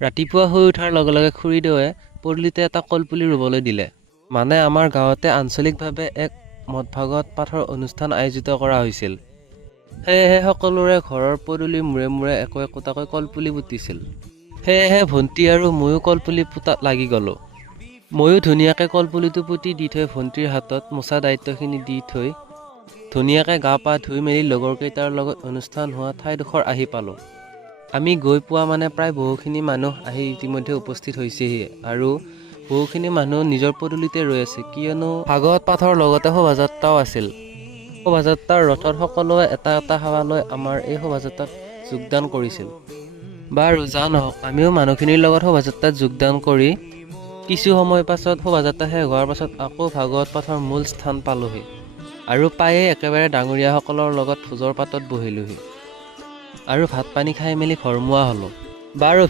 ৰাতিপুৱা শুই উঠাৰ লগে লগে খুৰীদেৱে পদূলিতে এটা কলপুলি ৰুবলৈ দিলে। মানে আমাৰ গাঁৱতে আঞ্চলিকভাৱে এক মদভাগৱত পাঠৰ অনুষ্ঠান আয়োজিত কৰা হৈছিল। সেয়েহে সকলোৰে ঘৰৰ পদূলিৰ মূৰে মূৰে একোটাকৈ কলপুলি পুতিছিল। সেয়েহে ভণ্টি আৰু ময়ো কলপুলি পুতাত লাগি গ'লোঁ। ময়ো ধুনীয়াকৈ কলপুলিটো পুতি দি থৈ ভণ্টিৰ হাতত মোচা দায়িত্বখিনি দি থৈ ধুনীয়াকৈ গা পা ধুই মেলি লগৰকেইটাৰ লগত অনুষ্ঠান হোৱা ঠাইডোখৰ আহি পালোঁ। আমি গৈ পোৱা মানে প্ৰায় বহুখিনি মানুহ আহি ইতিমধ্যে উপস্থিত হৈছেহি আৰু বহুখিনি মানুহ নিজৰ পদূলিতে ৰৈ আছে, কিয়নো ভাগৱত পাঠৰ লগতে শোভাযাত্ৰাও আছিল। শোভাযাত্ৰাৰ ৰথত সকলোৱে এটা এটা সেৱা লৈ আমাৰ এই শোভাযাত্ৰাত যোগদান কৰিছিল। বাৰু যা নহওক, আমিও মানুহখিনিৰ লগত শোভাযাত্ৰাত যোগদান কৰি কিছু সময় পাছত শোভাযাত্ৰা শেষ হোৱাৰ পাছত আকৌ ভাগৱত পাঠৰ মূল স্থান পালোহি আৰু পায়েই একেবাৰে ডাঙৰীয়াসকলৰ লগত ভোজৰ পাতত বহিলোহি আৰু ভাত পানী খাই মেলি ঘৰমুৱা হ'লোঁ। বাৰু